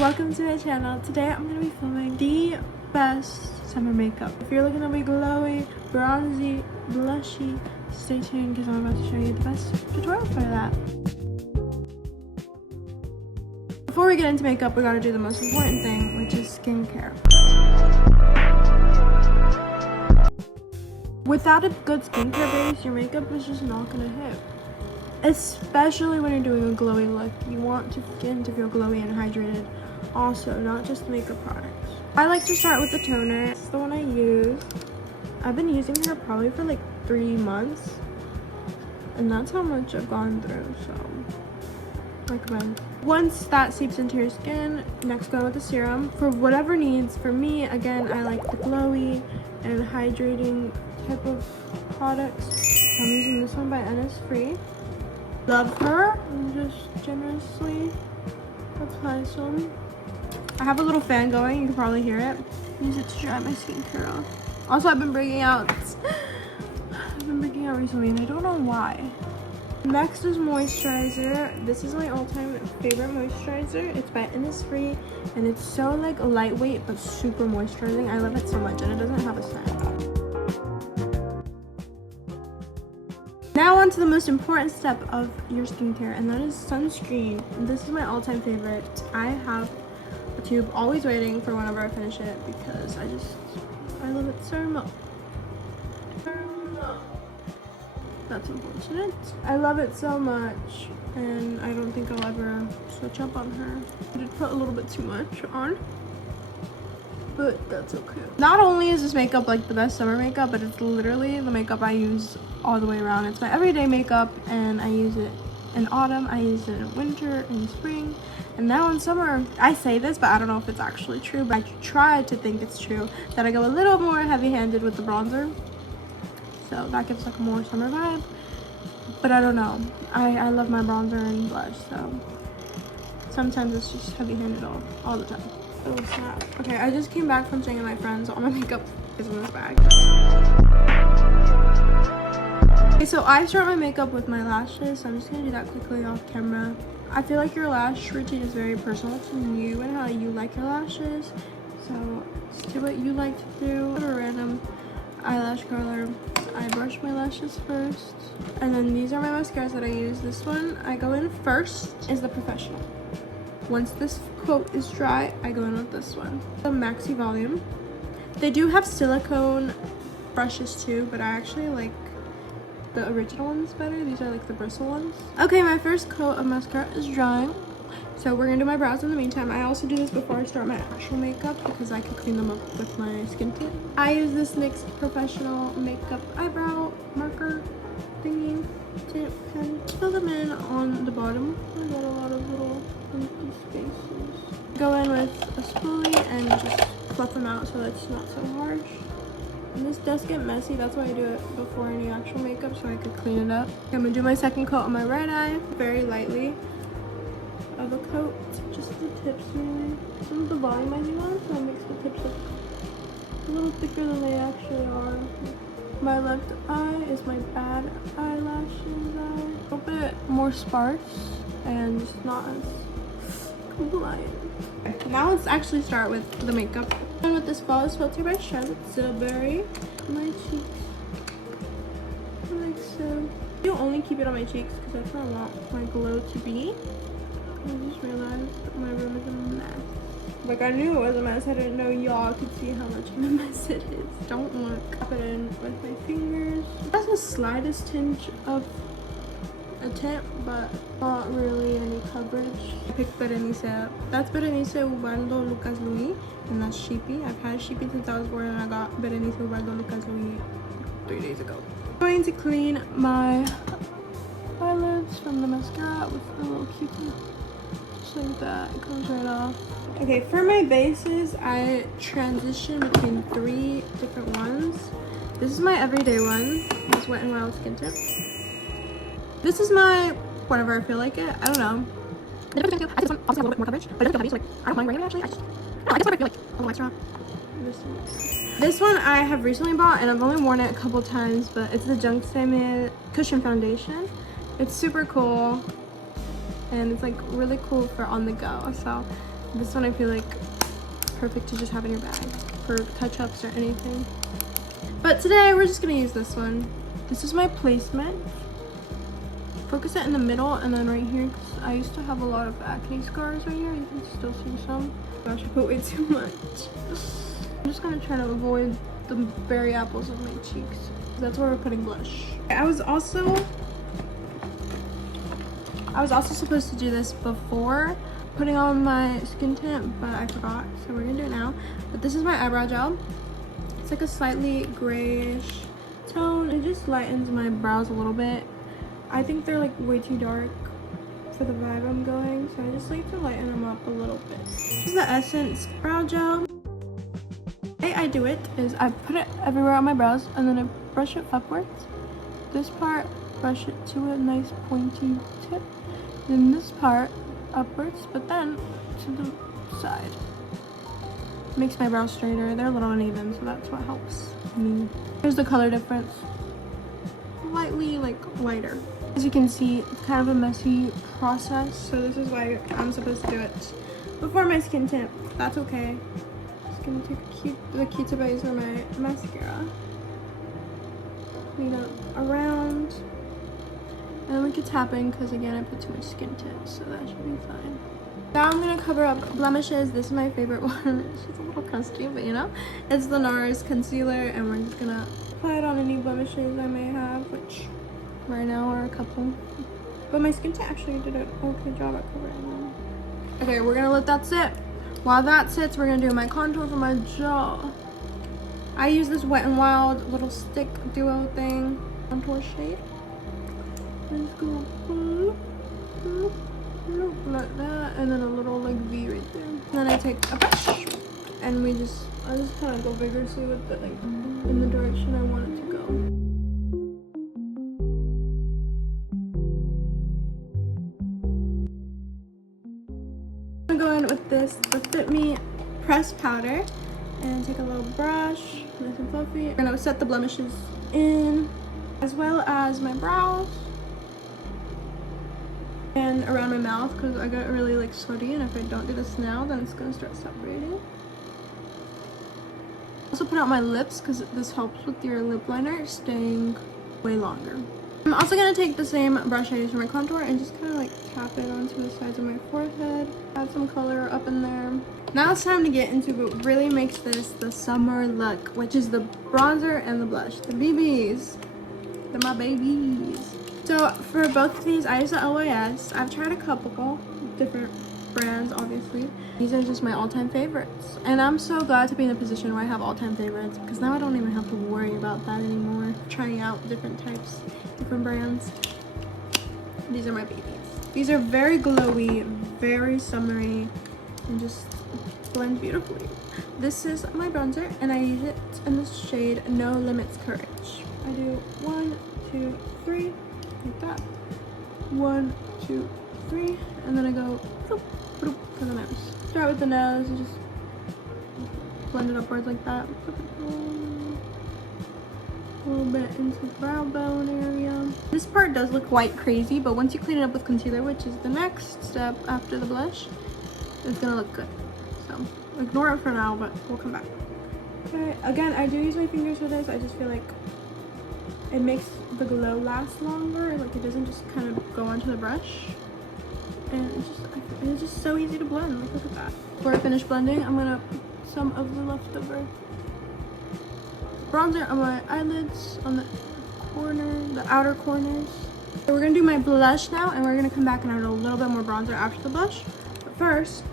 welcome to my channel. Today I'm going to be filming the best summer makeup. If you're looking to be glowy, bronzy, blushy, stay tuned because I'm about to show you the best tutorial for that. Before we get into makeup, we gotta do the most important thing, which is skincare. Without a good skincare base, your makeup is just not gonna hit. Especially when you're doing a glowy look. You want your skin to feel glowy and hydrated. Also, not just makeup products. I like to start with the toner. It's the one I use. I've been using her probably for like 3 months. And that's how much I've gone through, so recommend. Once that seeps into your skin, next go with the serum. For whatever needs, for me, again, I like the glowy and hydrating type of products. So I'm using this one by Innisfree. Love her, and just generously apply some. I have a little fan going, you can probably hear it. Use it to dry my skincare off. Also, I've been breaking out recently and I don't know why. Next is moisturizer. This is my all-time favorite moisturizer. It's by Innisfree and it's so like lightweight but super moisturizing. I love it so much and it doesn't have a scent. Now on to the most important step of your skincare, and that is sunscreen. This is my all-time favorite. I have a tube always waiting for whenever I finish it because I love it so much. That's unfortunate. I love it so much and I don't think I'll ever switch up on her. I did put a little bit too much on, but that's okay. Not only is this makeup like the best summer makeup, but it's literally the makeup I use all the way around. It's my everyday makeup and I use it in autumn, I use it in winter, in spring, and now in summer. I say this, but I don't know if it's actually true, but I try to think it's true that I go a little more heavy-handed with the bronzer. So that gives like a more summer vibe. But I don't know. I love my bronzer and blush, so sometimes it's just heavy-handed all the time. Oh snap. Okay, I just came back from staying with my friends. All my makeup is in this bag. Okay, so I start my makeup with my lashes, so I'm just gonna do that quickly off camera. I feel like your lash routine is very personal to you and how you like your lashes. So just do what you like to do. A random eyelash curler. I brush my lashes first. And then these are my mascaras that I use. This one I go in first is the Professional. Once this coat is dry, I go in with this one. The Maxi Volume. They do have silicone brushes too, but I actually like the original ones better. These are like the bristle ones. Okay, my first coat of mascara is drying. So we're gonna do my brows in the meantime. I also do this before I start my actual makeup because I can clean them up with my skin tint. I use this NYX Professional Makeup Eyebrow Marker thingy tint pen. Fill them in on the bottom. I got a lot of little empty spaces. Go in with a spoolie and just fluff them out so it's not so harsh. And this does get messy, that's why I do it before any actual makeup so I could clean it up. I'm gonna do my second coat on my right eye, very lightly of a coat, just the tips really. Some of the volumizing ones, so it makes the tips look a little thicker than they actually are. My left eye is my bad eyelashes eye. A little bit more sparse and just not as compliant. Okay, now let's actually start with the makeup. And with this Flawless Filter by Charlotte Tilbury, my cheeks, like so. I do only keep it on my cheeks because that's where I want my glow to be. I just realized that my room is a mess. Like, I knew it was a mess. I didn't know y'all could see how much of a mess it is. Don't look. Tap it in with my fingers. It has the slightest tinge of a tint, but not really any coverage. I picked Berenice up. That's Berenice Ubaldo Lucas Louis, and that's Sheepy. I've had Sheepy since I was born, and I got Berenice Ubaldo Lucas Louis 3 days ago. I'm going to clean my eyelids from the mascara with a little Q-tip. Just like that. It comes right off. Okay, for my bases, I transition between 3 different ones. This is my everyday one. It's Wet n Wild Skin Tip. This is my whenever I feel like it. I don't know. I just this one obviously have a little bit more coverage, but it doesn't feel heavy, so like I don't mind wearing it actually. I guess what I feel like a little extra. This one I have recently bought and I've only worn it a couple times, but it's the Junk Stay Cushion Foundation. It's super cool and it's like really cool for on the go. So This one I feel like perfect to just have in your bag for touch-ups or anything. But today we're just gonna use this one. This is my placement. Focus it in the middle and then right here, because I used to have a lot of acne scars right here. You can still see some. Gosh, I put way too much. I'm just gonna try to avoid the berry apples of my cheeks. That's where we're putting blush. I was also supposed to do this before putting on my skin tint, but I forgot, so we're gonna do it now. But this is my eyebrow gel. It's like a slightly grayish tone. It just lightens my brows a little bit. I think they're like way too dark for the vibe I'm going, so I just like to lighten them up a little bit. This is the Essence brow gel. The way I do it is I put it everywhere on my brows and then I brush it upwards. This part, brush it to a nice pointy tip. Then this part upwards, but then to the side. Makes my brows straighter. They're a little uneven, so that's what helps me. Here's the color difference. Slightly like lighter. As you can see, it's kind of a messy process, so this is why I'm supposed to do it before my skin tint. That's okay. Just gonna take the Q-tip I use for my mascara. Clean up around. And then we can tap in because again I put too much skin tint, so that should be fine. Now I'm gonna cover up blemishes. This is my favorite one. It's just a little crusty, but you know, it's the NARS concealer, and we're just gonna apply it on any blemishes I may have, which right now are a couple. But my skin tint actually did an okay job at covering them. Okay, we're gonna let that sit. While that sits, we're gonna do my contour for my jaw. I use this Wet n Wild little stick duo thing contour shade. Let's go bloop, bloop, bloop, like that, and then a little like V right there. And then I take a brush and I just kind of go vigorously with it, like in the direction I want it to go. I'm gonna go in with this, the Fit Me pressed powder, and take a little brush, nice and fluffy. I'm gonna set the blemishes in, as well as my brows. And around my mouth, because I got really like sweaty, and if I don't do this now then it's gonna start separating. Also put out my lips because this helps with your lip liner staying way longer. I'm also gonna take the same brush I used for my contour and just kind of like tap it onto the sides of my forehead, add some color up in there. Now it's time to get into what really makes this the summer look, which is the bronzer and the blush, the BBs. They're my babies. So for both of these, I use the LYS. I've tried a couple different brands, obviously. These are just my all-time favorites. And I'm so glad to be in a position where I have all-time favorites, because now I don't even have to worry about that anymore. Trying out different types, different brands. These are my babies. These are very glowy, very summery, and just blend beautifully. This is my bronzer, and I use it in the shade No Limits Courage. I do 1, 2, 3. Like that. 1, 2, 3, and then I go bloop, bloop, for the nose. Start with the nose and just blend it upwards like that. A little bit into the brow bone area. This part does look quite crazy, but once you clean it up with concealer, which is the next step after the blush, it's gonna look good. So ignore it for now, but we'll come back. Okay, again, I do use my fingers for this. I just feel like it makes the glow last longer, like it doesn't just kind of go onto the brush, and it's just so easy to blend. Like, look at that. Before I finish blending, I'm gonna put some of the leftover bronzer on my eyelids, on the corner, the outer corners. So we're gonna do my blush now, and we're gonna come back and add a little bit more bronzer after the blush. But first,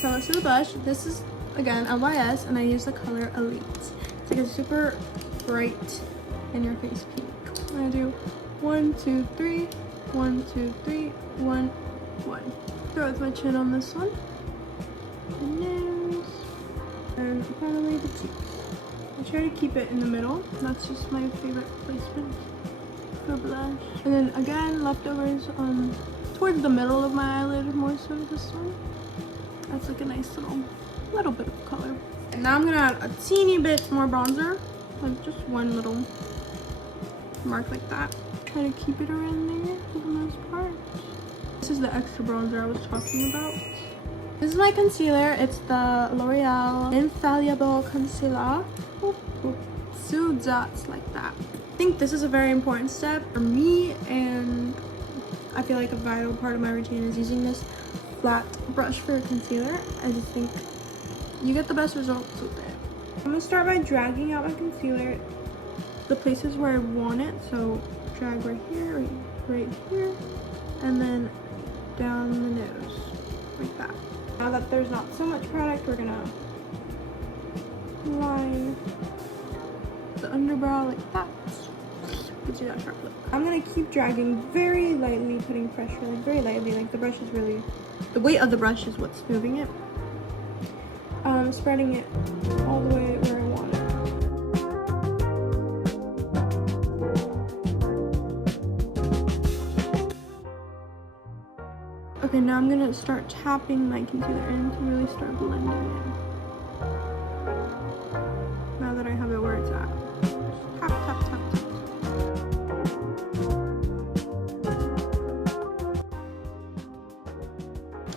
so let's do the blush. This is again LYS, and I use the color Elite. It's like a super bright in your face pink. I'm gonna do 1, 2, 3, 1, 2, 3, 1, 1. Start with my chin on this one, the nose, and finally the cheeks. I try to keep it in the middle. That's just my favorite placement for blush. And then again, leftovers on towards the middle of my eyelid, more so this one. That's like a nice little bit of color. And now I'm gonna add a teeny bit more bronzer, like just one little mark like that. Try to keep it around there for the most part. This is the extra bronzer I was talking about. This is my concealer. It's the L'Oreal Infallible Concealer. So dots like that. I think this is a very important step for me, and I feel like a vital part of my routine is using this flat brush for concealer. I just think you get the best results with it. I'm gonna start by dragging out my concealer the places where I want it. So drag right here, right here, and then down the nose like that. Now that there's not so much product, we're gonna line the underbrow like that. Gives you that sharp look. I'm gonna keep dragging very lightly, putting pressure, like very lightly, like the brush is really, the weight of the brush is what's moving it. Spreading it all the way where I want it. Okay, now I'm gonna start tapping my concealer in to really start blending it. Now that I have it where it's at. Tap, tap, tap, tap.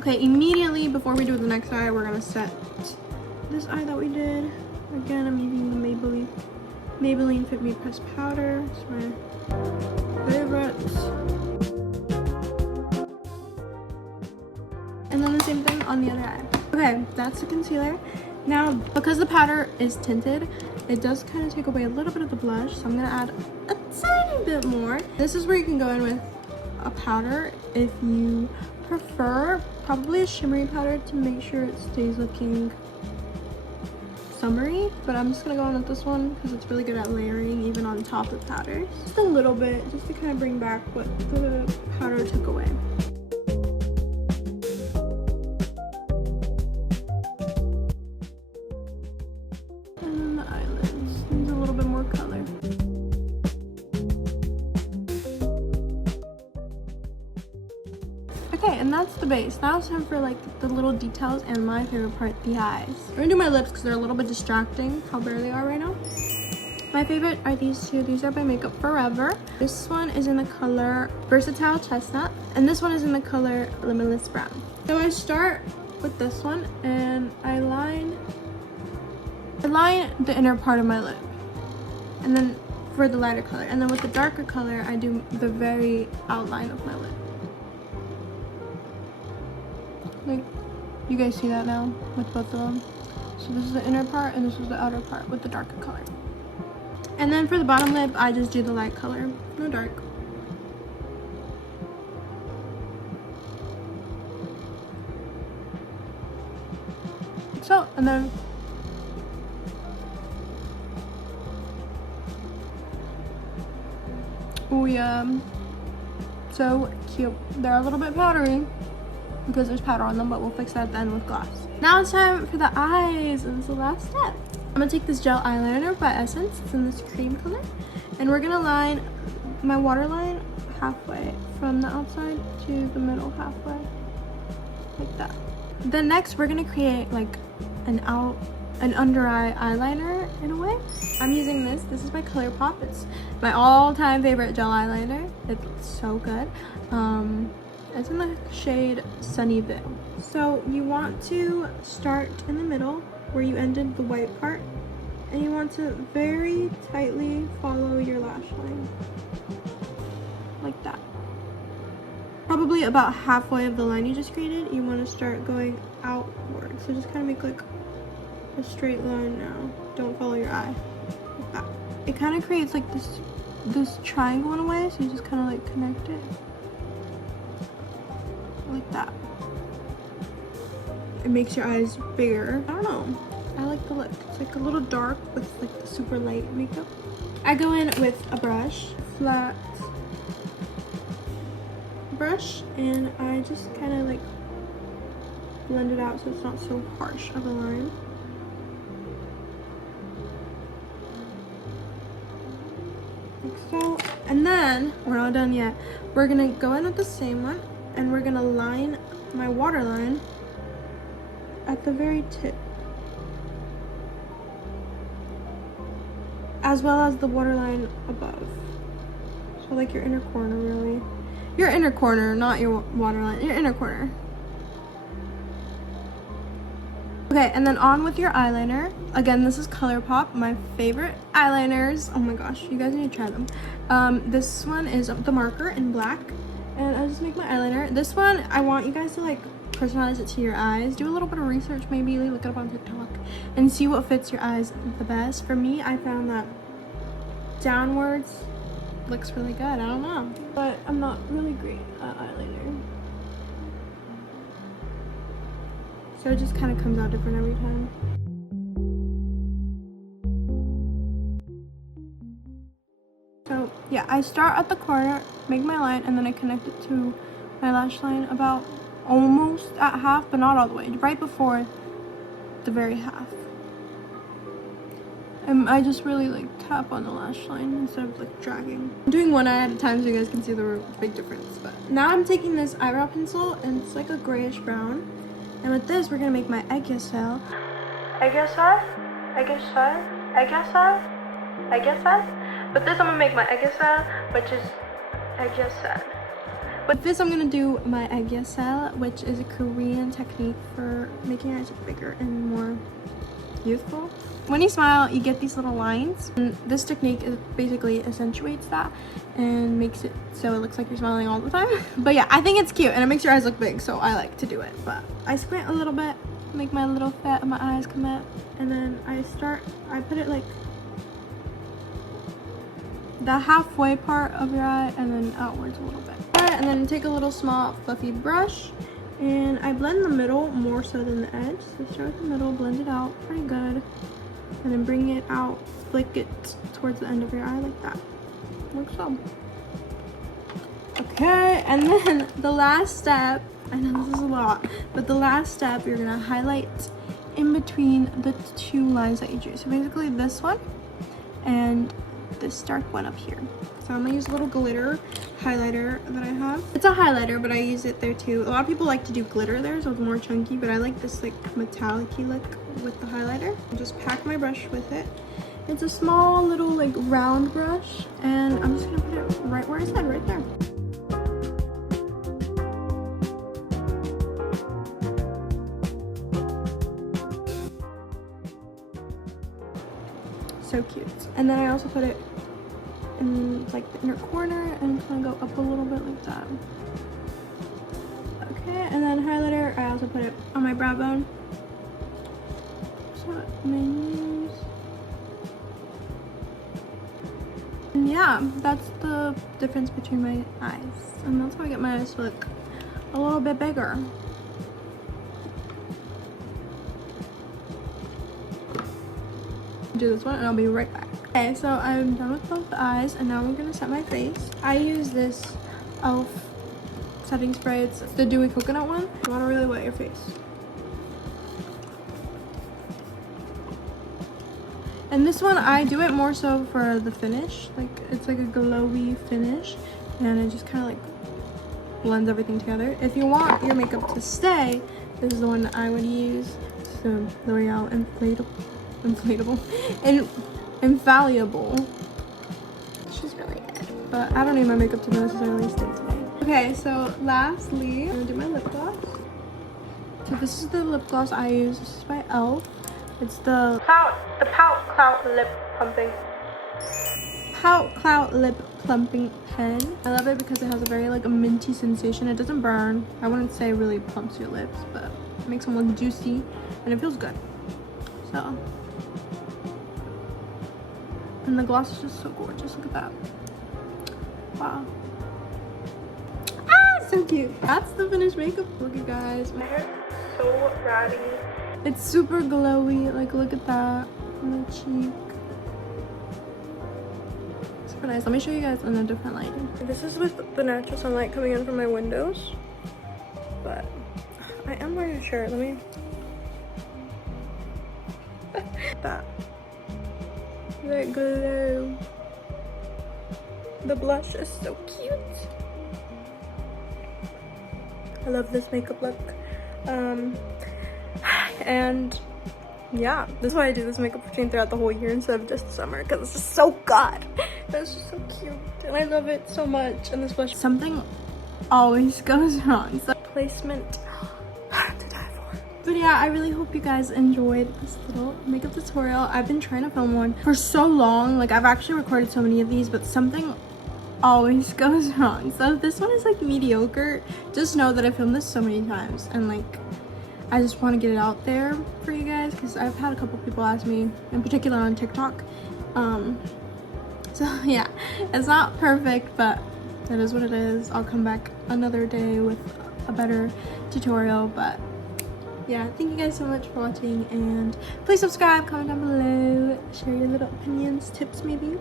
Okay, immediately before we do the next eye, we're gonna set this eye that we did. Again, I'm using the Maybelline Fit Me Pressed Powder. It's my favorite. And then the same thing on the other eye. Okay, that's the concealer. Now, because the powder is tinted, it does kind of take away a little bit of the blush, so I'm gonna add a tiny bit more. This is where you can go in with a powder if you prefer, probably a shimmery powder to make sure it stays looking summery, but I'm just gonna go in with this one because it's really good at layering even on top of powders. Just a little bit, just to kind of bring back what the powder took away. And then the eyelids needs a little bit more color. Okay, and that's the base. Now it's time for like the little details and my favorite part, the eyes. I'm gonna do my lips because they're a little bit distracting how bare they are right now. My favorite are these two. These are by Makeup Forever. This one is in the color Versatile Chestnut, and this one is in the color Limitless Brown. So I start with this one and I line the inner part of my lip, and then for the lighter color, and then with the darker color I do the very outline of my lip. Like, you guys see that now with both of them. So this is the inner part and this is the outer part with the darker color. And then for the bottom lip, I just do the light color, no dark. Like so, and then oh yeah, so cute. They're a little bit powdery because there's powder on them, but we'll fix that at the end with gloss. Now it's time for the eyes, and this is the last step. I'm gonna take this gel eyeliner by Essence. It's in this cream color, and we're gonna line my waterline halfway from the outside to the middle halfway, like that. Then next we're gonna create like an under eye eyeliner in a way. I'm using this. This is by ColourPop. It's my all-time favorite gel eyeliner. It's so good. It's in the shade Sunnyvale. So you want to start in the middle where you ended the white part, and you want to very tightly follow your lash line, like that. Probably about halfway of the line you just created, you want to start going outward. So just kind of make like a straight line now. Don't follow your eye, like that. It kind of creates like this triangle in a way, so you just kind of like connect it. Like that. It makes your eyes bigger. I don't know. I like the look. It's like a little dark with like the super light makeup. I go in with a brush, flat brush, and I just kind of like blend it out so it's not so harsh of a line. Like so. And then, we're not done yet. We're gonna go in with the same one, and we're gonna line my waterline at the very tip, as well as the waterline above. So like your inner corner, really. Your inner corner, not your waterline, your inner corner. Okay, and then on with your eyeliner. Again, this is ColourPop, my favorite eyeliners. Oh my gosh, you guys need to try them. This one is the marker in black, and I just make my eyeliner. This one, I want you guys to like personalize it to your eyes. Do a little bit of research, maybe look it up on TikTok, and see what fits your eyes the best. For me, I found that downwards looks really good. I don't know, but I'm not really great at eyeliner. So it just kind of comes out different every time. So yeah, I start at the corner, make my line, and then I connect it to my lash line about almost at half, but not all the way, right before the very half. And I just really like tap on the lash line instead of like dragging. I'm doing one eye at a time so you guys can see the big difference. But now I'm taking this eyebrow pencil, and it's like a grayish brown. And with this, we're gonna make my aiguiselle. Aiguiselle? Aiguiselle? Aiguiselle? Aiguiselle? With this, I'm gonna make my aiguiselle, which is aiguiselle. With this, I'm gonna do my aiguiselle, which is a Korean technique for making your eyes look bigger and more youthful. When you smile, you get these little lines, and this technique basically accentuates that and makes it so it looks like you're smiling all the time. But yeah, I think it's cute and it makes your eyes look big, so I like to do it. But I squint a little bit, make my little fat of my eyes come out, and then I put it like the halfway part of your eye and then outwards a little bit. And then take a little small fluffy brush, and I blend the middle more so than the edge. So start with the middle, blend it out pretty good, and then bring it out, flick it towards the end of your eye like that. Like so. Okay, and then the last step, I know this is a lot, but the last step, you're gonna highlight in between the two lines that you drew. So basically this one and this dark one up here. So I'm gonna use a little glitter highlighter that I have. It's a highlighter, but I use it there too. A lot of people like to do glitter there, so it's more chunky, but I like this like metallic-y look with the highlighter. I'll just pack my brush with it. It's a small little like round brush, and I'm just gonna put it right where I said, right there. So cute. And then I also put it in like the inner corner and kind of go up a little bit like that. Okay, and then highlighter, I also put it on my brow bone. So I'm gonna use. And yeah, that's the difference between my eyes. And that's how I get my eyes to look a little bit bigger. Do this one and I'll be right back. Okay, so I'm done with both the eyes, and now we're gonna set my face. I use this e.l.f. setting spray. It's the dewy coconut one. You wanna really wet your face. And this one, I do it more so for the finish. Like, it's like a glowy finish, and it just kind of like blends everything together. If you want your makeup to stay, this is the one that I would use. So L'Oreal Infallible. She's really good. But I don't need my makeup to necessarily stay today. Okay, so lastly, I'm gonna do my lip gloss. So this is the lip gloss I use. This is by e.l.f. It's the Pout Clout Lip Plumping Pen. I love it because it has a very like a minty sensation. It doesn't burn. I wouldn't say it really plumps your lips, but it makes them look juicy and it feels good. So. And the gloss is just so gorgeous. Look at that. Wow. Ah, so cute. That's the finished makeup look, you guys. My hair is so ratty. It's super glowy. Like, look at that on the cheek. Super nice. Let me show you guys in a different lighting. This is with the natural sunlight coming in from my windows. But I am wearing a shirt. Let me. That. That glow. The blush is so cute. I love this makeup look. And yeah, this is why I do this makeup routine throughout the whole year instead of just summer, because it's just so good. That's just so cute, and I love it so much. And this blush, something always goes wrong. So placement to die for. But yeah, I really hope you guys enjoyed this little makeup tutorial. I've been trying to film one for so long. Like, I've actually recorded so many of these, but something always goes wrong. So if this one is like mediocre, just know that I filmed this so many times, and like I just want to get it out there for you guys because I've had a couple people ask me, in particular on TikTok. So yeah, it's not perfect, but that is what it is. I'll come back another day with a better tutorial. But yeah, thank you guys so much for watching, and please subscribe, comment down below, share your little opinions, tips maybe,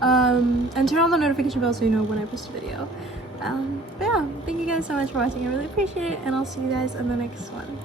and turn on the notification bell so you know when I post a video. But yeah, thank you guys so much for watching. I really appreciate it, and I'll see you guys in the next one.